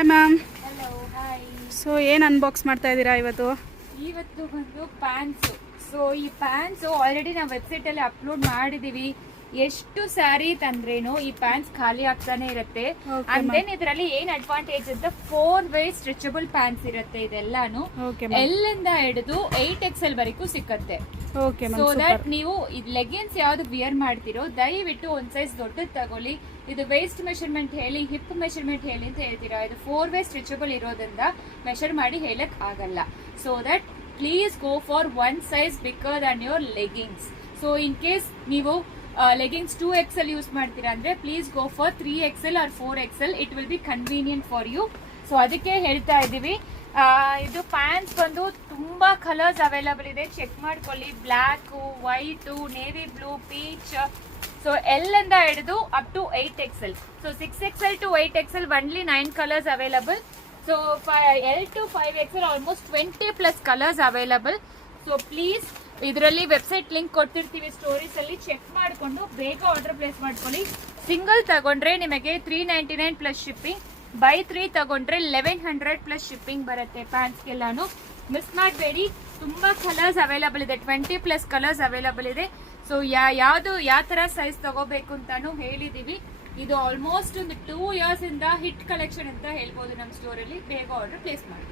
Hi ma'am. Hello hi. So ಏನು unbox ಮಾಡ್ತಾ ಇದ್ದೀರಾ ಇವತ್ತು? ಇವತ್ತು ಬಂದು ಪ್ಯಾಂಟ್ಸು. ಸೊ ಈ ಪ್ಯಾಂಟ್ಸು ಆಲ್ರೆಡಿ ನಾವು ವೆಬ್ಸೈಟಲ್ಲಿ ಅಪ್ಲೋಡ್ ಮಾಡಿದ್ದೀವಿ. ಎಷ್ಟು ಸ್ಯಾರಿ ತಂದ್ರೇನು ಈ ಪ್ಯಾಂಟ್ಸ್ ಖಾಲಿ ಆಗ್ತಾನೆ ಇರುತ್ತೆ. ಅಂಡ್ ದೆನ್ ಇದರಲ್ಲಿ ಏನ್ ಅಡ್ವಾಂಟೇಜ್ ಅಂತ 4 ವೇ ಸ್ಟ್ರೆಚಬಲ್ ಪ್ಯಾಂಟ್ಸ್ ಇರುತ್ತೆ. ಇದೆಲ್ಲಾನು ಎಲ್ ಇಂದ ಹಿಡಿದು 8XL ವರೆಗೂ ಸಿಕ್ಕತ್ತೆ. ಸೊ ದಟ್ ನೀವು ಲೆಗಿನ್ಸ್ ಯಾವ್ದು ವಿಯರ್ ಮಾಡ್ತಿರೋ ದಯವಿಟ್ಟು ಒಂದ್ ಸೈಜ್ ದೊಡ್ಡದು ತಗೊಳ್ಳಿ. ಇದು ವೇಸ್ಟ್ ಮೆಷರ್ಮೆಂಟ್ ಹೇಳಿ, ಹಿಪ್ ಮೆಷರ್ಮೆಂಟ್ ಹೇಳಿ ಅಂತ ಹೇಳ್ತೀರಾ. ಇದು 4 ವೇ ಸ್ಟ್ರೆಚಬಲ್ ಇರೋದ್ರಿಂದ ಮೆಷರ್ ಮಾಡಿ ಹೇಳಕ್ ಆಗಲ್ಲ. So that please go for one size bigger than your leggings. So in case ನೀವು ಲೆಗಿನ್ಸ್ 2XL ಯೂಸ್ ಮಾಡ್ತೀರಾ ಅಂದ್ರೆ please go for 3XL or 4XL. It will be convenient for you. So ಅದಕ್ಕೆ ಹೇಳ್ತಾ ಇದೀವಿ. ಇದು ಪ್ಯಾಂಟ್ಸ್ ಬಂದು ತುಂಬಾ colours available ಇದೆ, ಚೆಕ್ ಮಾಡ್ಕೊಳ್ಳಿ. Black, white, navy blue, peach. So L ಇಂದ ಹಿಡಿದು up to 8XL. So 6XL to 8XL only 9 colors available. So L to 5XL almost 20+ colors available. So please ಇದರಲ್ಲಿ ವೆಬ್ಸೈಟ್ ಲಿಂಕ್ ಕೊಡ್ತಿರ್ತೀವಿ ಸ್ಟೋರೀಸ್ ಅಲ್ಲಿ, check ಮಾಡಿಕೊಂಡು ಬೇಗ order place ಮಾಡ್ಕೊಳ್ಳಿ. Single ತಗೊಂಡ್ರೆ ನಿಮಗೆ 399 plus shipping. By 3 ತಗೊಂಡ್ರೆ 1100 ಪ್ಲಸ್ ಶಿಪ್ಪಿಂಗ್ ಬರುತ್ತೆ ಪ್ಯಾಂಟ್ಸ್ಗೆಲ್ಲಾನು. Miss ಮಾಡಬೇಡಿ. ತುಂಬಾ ಕಲರ್ಸ್ ಅವೈಲಬಲ್ ಇದೆ, 20+ ಕಲರ್ಸ್ ಅವೈಲಬಲ್ ಇದೆ. ಸೊ ಯಾವ್ದು ಯಾವ ತರ ಸೈಜ್ ತಗೋಬೇಕು ಅಂತಾನು ಹೇಳಿದೀವಿ. ಇದು ಆಲ್ಮೋಸ್ಟ್ ಒಂದು 2 years ಇಂದ ಹಿಟ್ ಕಲೆಕ್ಷನ್ ಅಂತ ಹೇಳ್ಬೋದು ನಮ್ಮ ಸ್ಟೋರ್ ಅಲ್ಲಿ. ಬೇಗ ಆರ್ಡರ್ ಪ್ಲೇಸ್ ಮಾಡಿ.